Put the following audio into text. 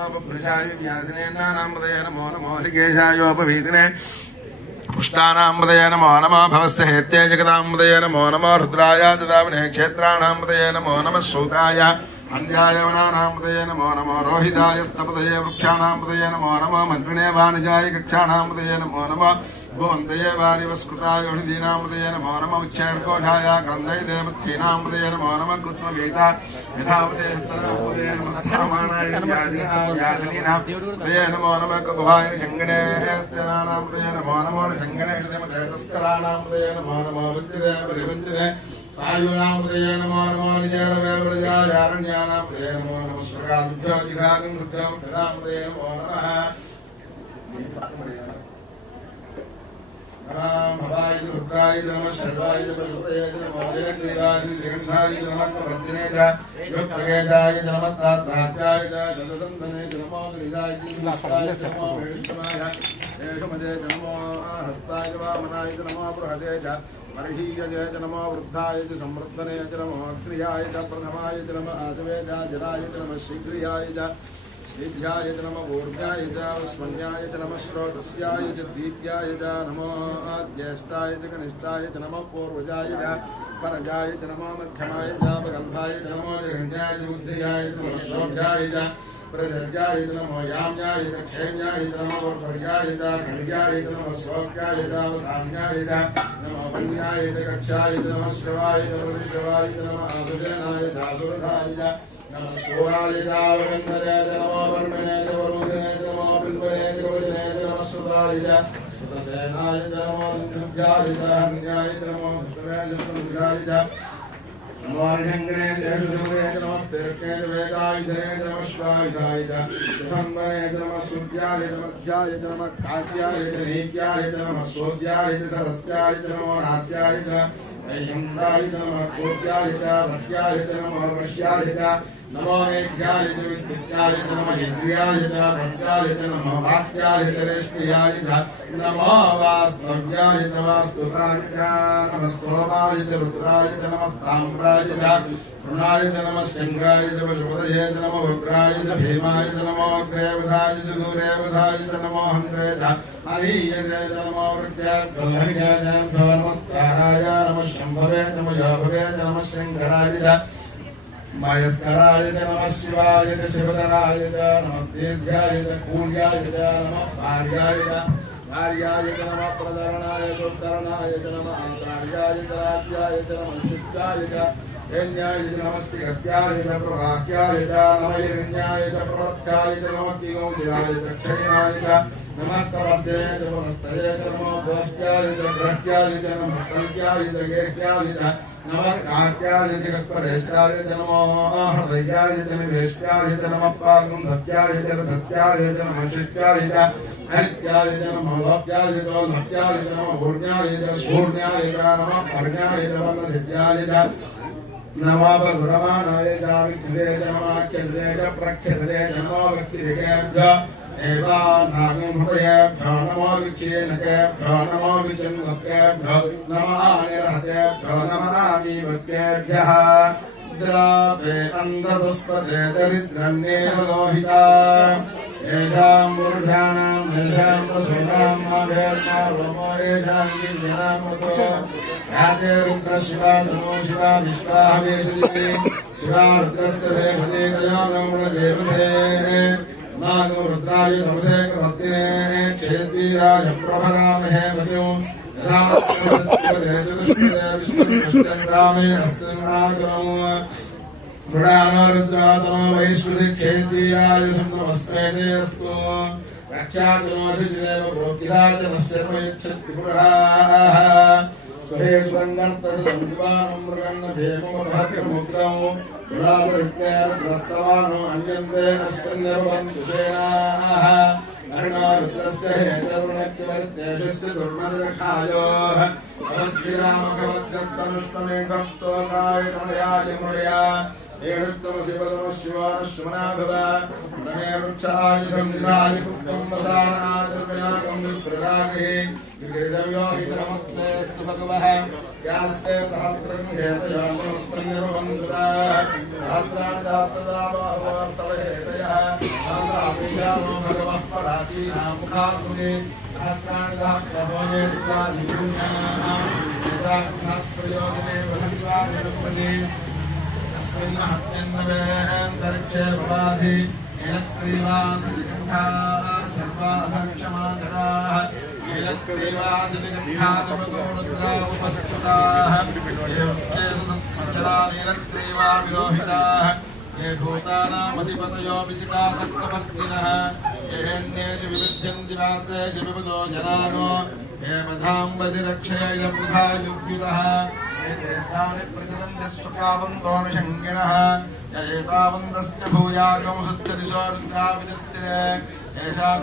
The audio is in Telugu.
ఆత్మాపృషాయ వ్యాధినేన్నామృదయ నమో నమో హరికేశాయోపవీతినే పుష్టానామృదయ నమో నమో భవస్థ హేత్యే జగదామృదయ నమో నమో రుద్రాయ దదావినే క్షేత్రాణామృదయ నమో నమ సూతాయ అంధ్యాయవనామృదయ నమో నమో రోహితాయ స్తపదయ వృక్షాణామృదయ నమో నమో మంత్రిణే వాణిజాయ కక్షాణామృదయ నమో నమో गोवन्दये वारिवस्कृताय ओषधीनामृतये नमो नमो उच्चैर्कोषाय क्रन्दय देवत्थीनामृतये नमो नमः कृत्स्नवीता यथावते हस्तनामृतये नमः सामानाय व्याधिनीनां तये नमो नमः ककुभाय शङ्गणे स्तेनानामृतये नमो नमो शङ्गणे तस्कराणामृतये नमो नमो विद्युदे परिवृद्युदे सायुनामृतये नमो नमो निजरवेवृजायारण्यानामृतये नमो नमः स्वगाभ्यो जिघागं सत्यं तदामृतये नमो नमः राम भवाय रुद्राय नमः शर्वाय नमः नमो जयक्रीवाय जगन्नाय नमः भद्रने च युक्तगेजाय नमः तात्रात्याय च जलदन्दने नमो गिरिजाय नमः नमो वेणुमाय एकमदे नमो हस्ताय वामनाय नमो बृहदे च मर्हीय च नमो वृद्धाय च संवृद्धने च नमो क्रियाय च प्रथमाय च नमः आसवे च जराय च नमः शीघ्रियाय च ेभ्याय च नमः ओर्भ्याय च स्मन्याय च नमः श्रोतस्याय च दीप्याय च नमो ज्येष्ठाय च कनिष्ठाय च नमः पूर्वजाय च परजाय च नमो मध्यमाय च प्रगल्भाय च नमो जगन्याय च बुद्धियाय च मनसोभ्याय च प्रदर्याय च नमो याम्याय च क्षेम्याय च नमो पर्याय च घर्याय च नमः सौभ्याय च अवधान्याय च नमो पुण्याय च कक्षाय च नमः श्रवाय च प्रतिश्रवाय च नमः आसुजनाय च आसुरधाय च नमः सूराय च आवगन्धरे च नमो वर्मणे च वरुदिने च नमो बिल्वने च वरुदिने च नमः सुताय च सुतसेनाय च नमो दुर्भ्याय च हन्याय च नमो धृतवे च प्रभुजाय च नमो हरिशङ्करे च विष्णुवे च नमस्ते च वेदायुधने च नमः स्वायुधाय च सुसम्बने च नमः सुद्याय च मध्याय च नमः कात्याय च नीत्याय च नमः सोद्याय च सरस्याय च नमो नाट्याय च नैयन्दाय च नमः कोट्याय च भट्याय च नमः वर्ष्याय च नमो मेघ्याय च विद्युत्याय च नमः इन्द्रियाय च भट्याय च नमः वाक्याय च रेष्म्याय च नमो वास्तव्याय च वास्तुकाय च नमः सोमाय च रुद्राय च नमः ताम्राय च तृणाय च नमः शङ्गाय च पशुपतये च नमो उग्राय च भीमाय च नमो अग्रेवधाय च दूरेवधाय च नमो हन्त्रे च हरीयसे च नमो वृत्याभ्यो नमस्काराय नमः शम्भवे च मयोभवे च नमः शङ्कराय च मयस्कराय च नमः शिवाय च शिवधराय च नमस्तेभ्याय च कूल्याय च नमः भार्याय च మయస్కరాయత నమ శివాయత శివధరాయత నమస్తేభ్యాయత కూల్యాయత నమ భార్యాయత భార్యాయత నమ ప్రధరణాయ గోకరణాయత నమ అంతర్యాయత రాజ్యాయత నమ శుద్ధాయత యజ్ఞాయత నమస్తి గత్యాయత ప్రభాక్యాయత నమ యజ్ఞాయత ప్రవత్యాయత నమ కిగౌశిరాయత క్షయనాయత నమ కవర్ధేత నమస్తయేత నమ कवर्धे च वनस्तये च नमो भोष्ट्याय च ग्रह्याय च नमः कल्प्याय च गेह्याय च नमः काट्याय च कक्परेष्टाय च नमो हृदयाय च निवेष्ट्याय च नमः पाकं सत्याय च रसस्याय च नमः शिष्ट्याय च हरित्याय च नमः लोप्याय च लप्याय च नमः ऊर्ण्याय च शूर्ण्याय च नमः पर्ण्याय च वर्णसिद्ध्याय च नमः गुरमाणाय च विघ्ने च नमः ख्यते च प्रख्यते च नमो व्यक्तिरेभ्य एवानागं हृदयेभ्यो नमो विक्षेणकेभ्यो नमो विचिन्वकेभ्यो नमः निरहतेभ्यो नमः मीवत्केभ्यः द्रावे अन्धसस्पदे दरिद्रन्येव लोहिता येषां मूर्धानां येषां पशूनां माभेर्मा रोमो येषां गिर्जनामृतो याते रुद्रशिवा धनो शिवा विश्वाहवेशति शिवा रुद्रस्तवेशति तया नम्रदेवसे नागो रुद्राय तमसे कवर्तिने क्षेत्रीराय प्रभरामहे मतिं यथा विष्णुरामे हस्तनागरम् मृणानरुद्रातनो वैस्मृति क्षेत्रीयाय नमस्ते अस्तु रक्षातनोधिदेव प्रोक्तिरा च नश्चर्मयच्छति पुराः సంగంతముద్రముగ్రముస్తవాను అన్యంతేన స్పందరువంతుషేణాః అరుణారుద్రస్య హేతరుణక్యవర్తేషస్య దుర్మదృక్షాయోః అవస్థిరామకవద్రస్తనుష్మేకస్తోకాయ తమయాయ మురయా दुर्मदर्खायोः अवस्थिरामभवद्गस्तनुष्टमेकस्तोकाय तमयाय मुरया शिवानश्वनाभव प्रणय वृक्षायुधं निधाय पुष्पं वसानादर्पयागं विप्रदागे विकृतव्यो हि नमस्तेऽस्तु भगवः यास्ते सहस्रं हेतयामस्मन्निर्वन्दता सहस्राणि दास्तदा बाहवस्तव हेतयः ईशानो भगवः पराचीनामुखाग्ने सहस्राणि सहस्रभोजे रुद्रादिपुण्याः यथाग्नस्प्रयोजने वहन्त्वा निरुपसि तस्मिन् हत्यन्नवेऽन्तरिक्षे भवाधि नीलक्रीवासतिकण्ठाः सर्वाधक्षमाधराः नीलक्रीवासतिकण्ठागमतो रुद्रा उपसक्षताः ये उच्चे सत्मञ्जरा नीलक्रीवा विरोहिताः ये भूतानामधिपतयो विशिकासक्तवर्तिनः ये हेन्येषु विविध्यन्ति पात्रेषु विबुधो जनानो ये बधाम्बधिरक्षयैलबुधा युग्युतः एतानि प्रतिबन्धस्वकावन्तो निषङ्गिणः य एतावन्तश्च भूयागं सुच्यदिशो रुद्राविदस्तिरे येषां